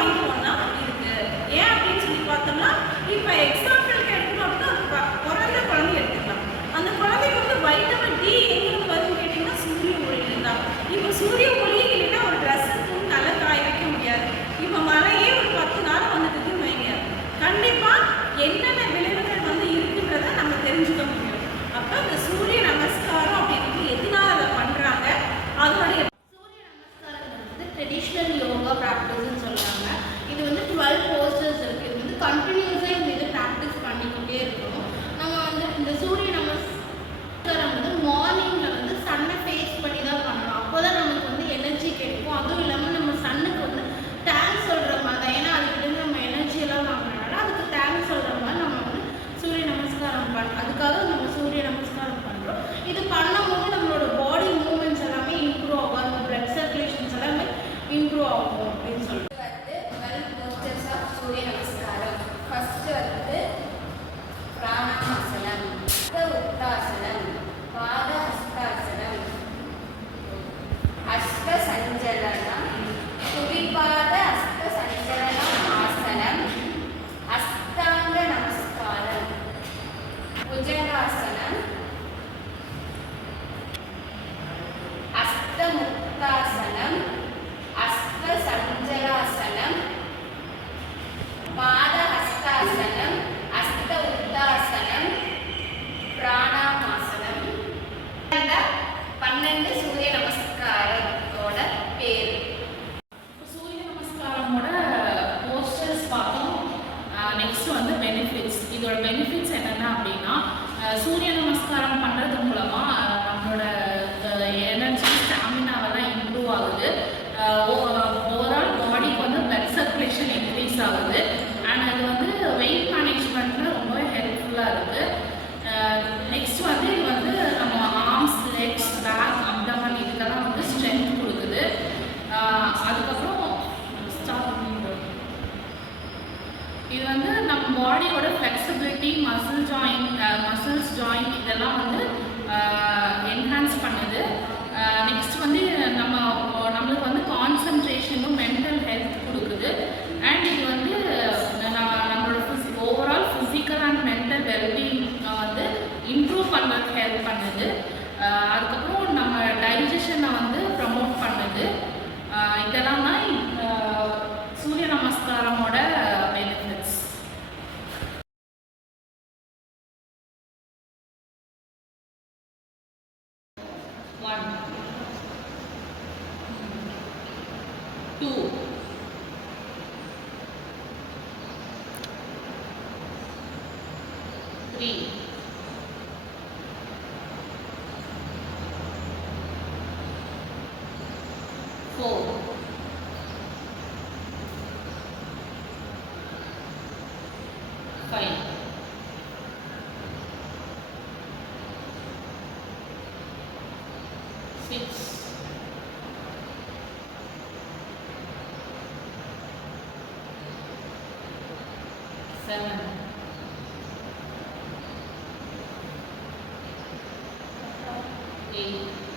வாங்கிக்கோன்னா இருக்கு. ஏன் அப்படின்னு சொல்லி பார்த்தோம்னா, இப்போ எக்ஸாம்பிளுக்கு எடுக்கணும் அப்படின்னா பிறந்த குழந்தை எடுத்துக்கலாம். அந்த குழந்தைக்கு வந்து வைட்டமின் டி எங்கிருந்து வருதுன்னு கேட்டிங்கன்னா சூரிய ஒளியில தான். இப்போ சூரிய ஒளி இல்லைன்னா ஒரு ட்ரெஸ்ஸை தூண் நல்லா காய வைக்க முடியாது. இப்போ மழையே ஒரு 10 நாள் வந்துட்டுன்னு வைங்க, கண்டிப்பாக என்னென்ன விளைவுகள் வந்து இருக்குன்றத நம்ம தெரிஞ்சுக்க முடியும். அப்போ இந்த சூரிய நமஸ்காரம் அப்படின்றது எதனால அதை பண்ணுறாங்க, அதனுடைய சூரிய நமஸ்காரம் வந்து ட்ரெடிஷ்னல் யோகா ப்ராக்டிஸ்ன்னு சொல்கிறாங்க. இது வந்து 12 போஸ்டர்ஸ் இருக்குது. இது வந்து கண்டினியூஸாக இந்த இது ப்ராக்டிஸ் பண்ணிக்கிட்டே இருக்கணும். நம்ம வந்து இந்த சூரிய நமஸ்காரம் வந்து மார்னிங்கில் வந்து சன்னை ஃபேஸ் பண்ணி தான் பண்ணணும். அப்போ தான் நமக்கு வந்து எனர்ஜி கிடைக்கும். அதுவும் இல்லாமல் நம்ம சன்னுக்கு வந்து தேங்க்ஸ் சொல்கிற மாதிரி தான். ஏன்னா அதுக்கிட்ட நம்ம எனர்ஜியெல்லாம் வாங்கினால அதுக்கு தேங்க்ஸ் சொல்கிற மாதிரி நம்ம வந்து சூரிய நமஸ்காரம் அதுக்காக நம்ம சூரிய நமஸ்காரம் பண்ணுறோம். இது பண்ணும்போது நம்மளோட பாடி மூமெண்ட்ஸ் எல்லாமே இம்ப்ரூவ் ஆகும். அந்த பிளட் சர்க்குலேஷன்ஸ் எல்லாமே இம்ப்ரூவ் ஆகும் அப்படின்னு சொல்லிட்டு சூரிய நமஸ்காரம். ஃபர்ஸ்ட் வந்து பிராணாசனம், உத்தாசனம், பாதஹஸ்தாசனம், அஷ்ட சஞ்சலனம், குவிபாத அஷ்ட சஞ்சலனம் ஆசனம், அஷ்டாங்க நமஸ்காரம், புஜங்காசனம், அஷ்டமுக்தாசனம், அஷ்ட சஞ்சலாசனம், பாதஹஸ்தாசனம், அஷ்ட உத்தாசனம், பிராணாமாசனம். 12 சூரிய நமஸ்காரத்தோட பேர். சூரிய நமஸ்காரமோட போஸ்டர்ஸ் பார்த்தோம். நெக்ஸ்ட் வந்து பெனிஃபிட்ஸ். இதோட பெனிஃபிட்ஸ் என்னென்ன அப்படின்னா, சூரிய நமஸ்காரம் பண்ணுறது மூலமாக நம்மளோட எனர்ஜி ஸ்டாமினாவெல்லாம் இம்ப்ரூவ் ஆகுது. ஓவரால் பாடிக்கு வந்து பிளட் சர்க்குலேஷன் இன்க்ரீஸ் ஆகுது. அண்ட் அது வந்து வெயிட் மேனேஜ்மெண்ட்டில் ரொம்ப ஹெல்ப்ஃபுல்லாக இருக்குது. நெக்ஸ்ட் வந்து இது வந்து நம்ம ஆர்ம்ஸ், லெக்ஸ், பேக், அப்டமன் இதுக்கெல்லாம் வந்து ஸ்ட்ரென்த் கொடுக்குது. அதுக்கப்புறம் இது வந்து நம்ம பாடியோட ஃப்ளெக்சிபிலிட்டி, மசில்ஸ் ஜாயிண்ட் இதெல்லாம் வந்து என்ஹான்ஸ் பண்ணுது. நெக்ஸ்ட் வந்து நம்மளுக்கு வந்து கான்சன்ட்ரேஷனும் மென்டல் ஹெல்த் கொடுக்குது. அண்ட் இது வந்து நம்மளோட overall physical and mental wellbeing வந்து இம்ப்ரூவ் பண்ணுறதுக்கு ஹெல்ப் பண்ணுது. அதுக்கப்புறம் நம்ம டைஜஷனை வந்து ப்ரமோட் பண்ணுது. இதெல்லாம் தான் சூரிய நமஸ்காரமோட பெனிஃபிட்ஸ். One, 2, 3, 4, 5, 6, 7, 8,